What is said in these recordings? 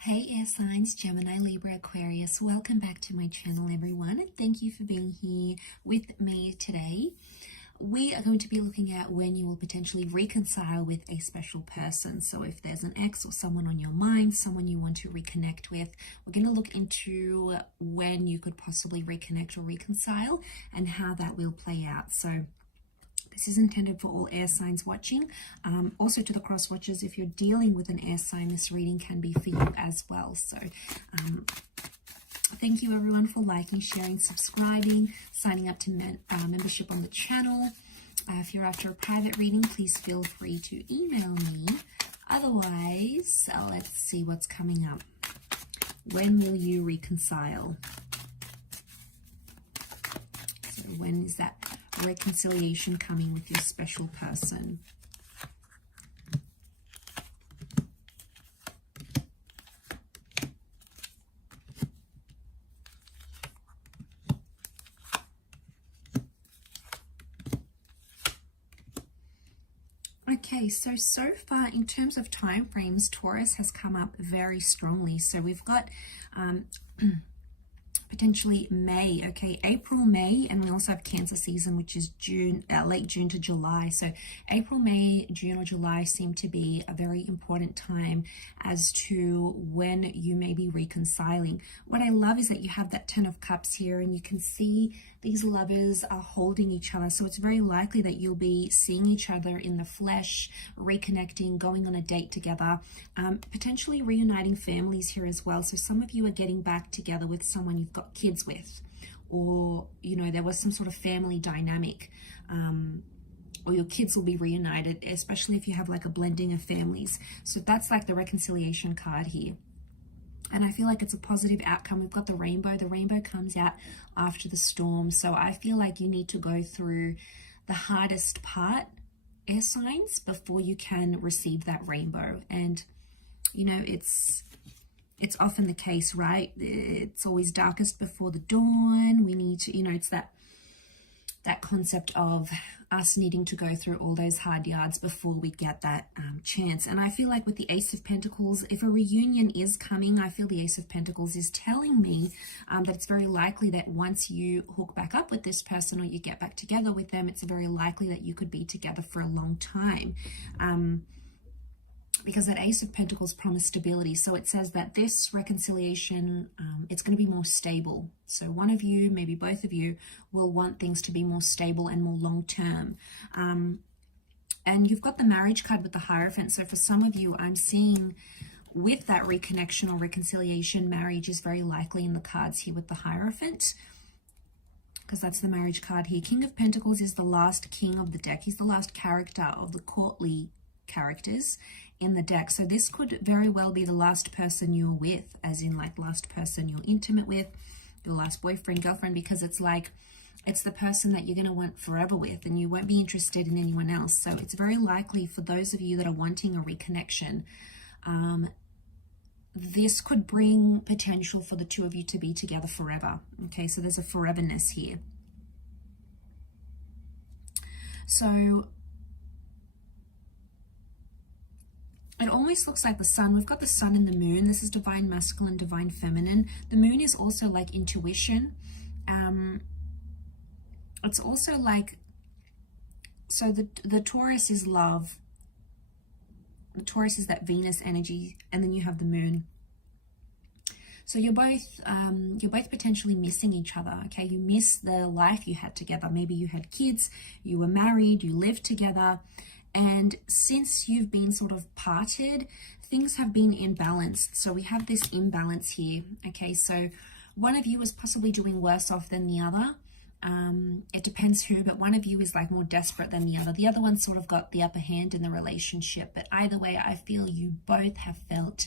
Hey air signs, Gemini, Libra, Aquarius, welcome back to my channel everyone. Thank you for being here with me today. We are going to be looking at when you will potentially reconcile with a special person. So if there's an ex or someone on your mind, someone you want to reconnect with, we're going to look into when you could possibly reconnect or reconcile and how that will play out. So this is intended for all air signs watching. Also to the cross watchers, if you're dealing with an air sign, this reading can be for you as well. So thank you everyone for liking, sharing, subscribing, signing up to membership on the channel. If you're after a private reading, please feel free to email me. Otherwise, let's see what's coming up. When will you reconcile? So when is that reconciliation coming with your special person? Okay, so far in terms of time frames, Taurus has come up very strongly. So we've got potentially May, okay, April, May, and we also have Cancer season, which is June, late June to July. So April, May, June, or July seem to be a very important time as to when you may be reconciling. What I love is that you have that Ten of Cups here, and you can see these lovers are holding each other. So it's very likely that you'll be seeing each other in the flesh, reconnecting, going on a date together, potentially reuniting families here as well. So some of you are getting back together with someone you've got kids with, or you know, there was some sort of family dynamic, or your kids will be reunited, especially if you have like a blending of families. So that's like the reconciliation card here. And I feel like it's a positive outcome. We've got the rainbow. The rainbow comes out after the storm. So I feel like you need to go through the hardest part, air signs, before you can receive that rainbow. And, you know, it's often the case, right? It's always darkest before the dawn. We need to, you know, it's that concept of us needing to go through all those hard yards before we get that chance. And I feel like with the Ace of Pentacles, if a reunion is coming, I feel the Ace of Pentacles is telling me that it's very likely that once you hook back up with this person or you get back together with them, it's very likely that you could be together for a long time. Because that Ace of Pentacles promised stability. So it says that this reconciliation, it's going to be more stable. So one of you, maybe both of you, will want things to be more stable and more long-term. And you've got the marriage card with the Hierophant. So for some of you, I'm seeing with that reconnection or reconciliation, marriage is very likely in the cards here with the Hierophant, because that's the marriage card here. King of Pentacles is the last king of the deck. He's the last character of the courtly characters in the deck. So this could very well be the last person you're with, as in like last person you're intimate with, your last boyfriend, girlfriend, because it's like it's the person that you're going to want forever with, and you won't be interested in anyone else. So it's very likely for those of you that are wanting a reconnection, this could bring potential for the two of you to be together forever. Okay, so there's a foreverness here. So it almost looks like the sun. We've got the sun and the moon. This is divine masculine, divine feminine. The moon is also like intuition. It's also like, so the Taurus is love. The Taurus is that Venus energy, and then you have the moon. So you're both potentially missing each other. Okay, you miss the life you had together. Maybe you had kids, you were married, you lived together. And since you've been sort of parted, things have been imbalanced. So we have this imbalance here. Okay, so one of you is possibly doing worse off than the other. It depends who, but one of you is like more desperate than the other. The other one sort of got the upper hand in the relationship. But either way, I feel you both have felt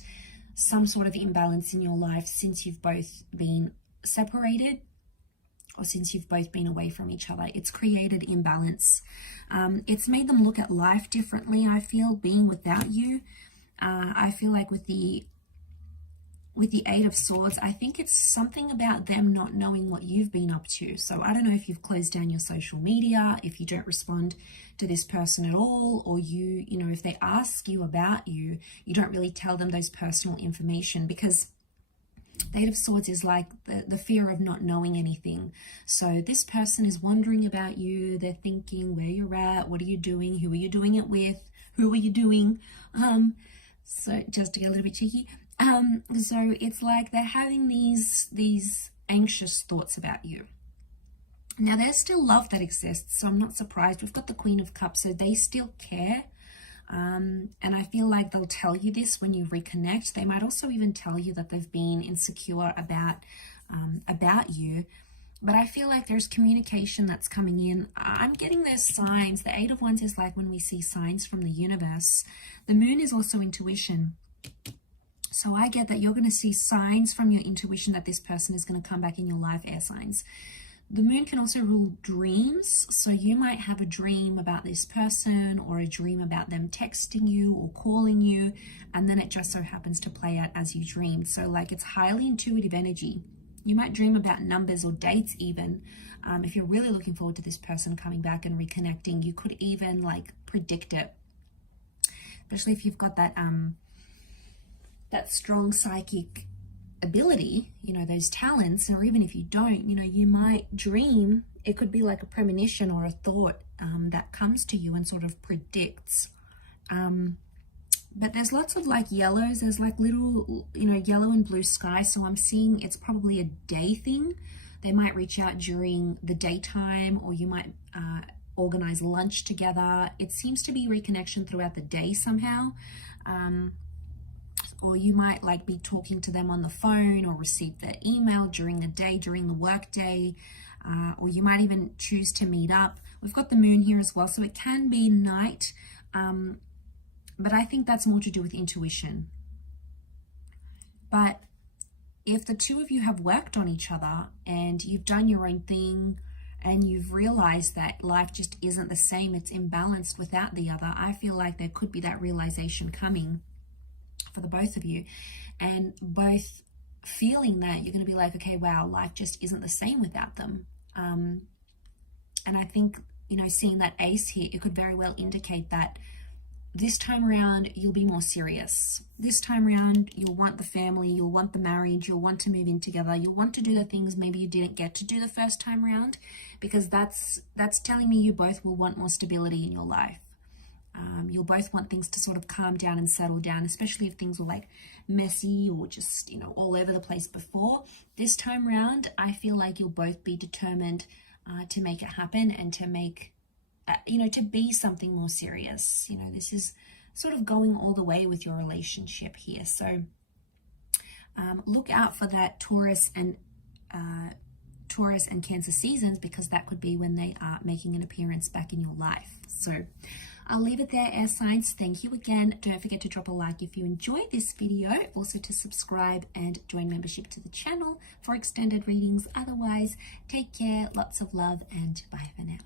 some sort of imbalance in your life since you've both been separated, or since you've both been away from each other. It's created imbalance. It's made them look at life differently, I feel, being without you. I feel like with the with the Eight of Swords, I think it's something about them not knowing what you've been up to. So I don't know if you've closed down your social media, if you don't respond to this person at all, or you know, if they ask you about you, you don't really tell them those personal information, because the Eight of Swords is like the fear of not knowing anything. So this person is wondering about you. They're thinking where you're at, what are you doing, who are you doing it with, who are you doing? So just to get a little bit cheeky. So it's like they're having these anxious thoughts about you. Now, there's still love that exists, so I'm not surprised. We've got the Queen of Cups, so they still care. And I feel like they'll tell you this when you reconnect. They might also even tell you that they've been insecure about you. But I feel like there's communication that's coming in. I'm getting those signs. The Eight of Wands is like when we see signs from the universe. The Moon is also intuition. So I get that you're going to see signs from your intuition that this person is going to come back in your life, air signs. The Moon can also rule dreams. So you might have a dream about this person, or a dream about them texting you or calling you, and then it just so happens to play out as you dreamed. So like it's highly intuitive energy. You might dream about numbers or dates even. If you're really looking forward to this person coming back and reconnecting, you could even like predict it. Especially if you've got that strong psychic ability, you know, those talents. Or even if you don't, you know, you might dream, it could be like a premonition or a thought that comes to you and sort of predicts. But there's lots of like yellows. There's like little, you know, yellow and blue sky. So I'm seeing it's probably a day thing. They might reach out during the daytime, or you might organize lunch together. It seems to be reconnection throughout the day somehow. Or you might like be talking to them on the phone, or receive their email during the day, during the work day, or you might even choose to meet up. We've got the Moon here as well, so it can be night, but I think that's more to do with intuition. But if the two of you have worked on each other and you've done your own thing, and you've realized that life just isn't the same, it's imbalanced without the other, I feel like there could be that realization coming for the both of you, and both feeling that you're going to be like, okay, wow, life just isn't the same without them. And I think, you know, seeing that ace here, it could very well indicate that this time around you'll be more serious. This time around you'll want the family, you'll want the marriage, you'll want to move in together, you'll want to do the things maybe you didn't get to do the first time around, because that's telling me you both will want more stability in your life. You'll both want things to sort of calm down and settle down, especially if things were like messy or just, you know, all over the place before. This time around, I feel like you'll both be determined to make it happen, and to make, you know, to be something more serious. You know, this is sort of going all the way with your relationship here. So look out for that Taurus and Cancer seasons, because that could be when they are making an appearance back in your life. So I'll leave it there, air signs. Thank you again. Don't forget to drop a like if you enjoyed this video. Also to subscribe and join membership to the channel for extended readings. Otherwise, take care, lots of love, and bye for now.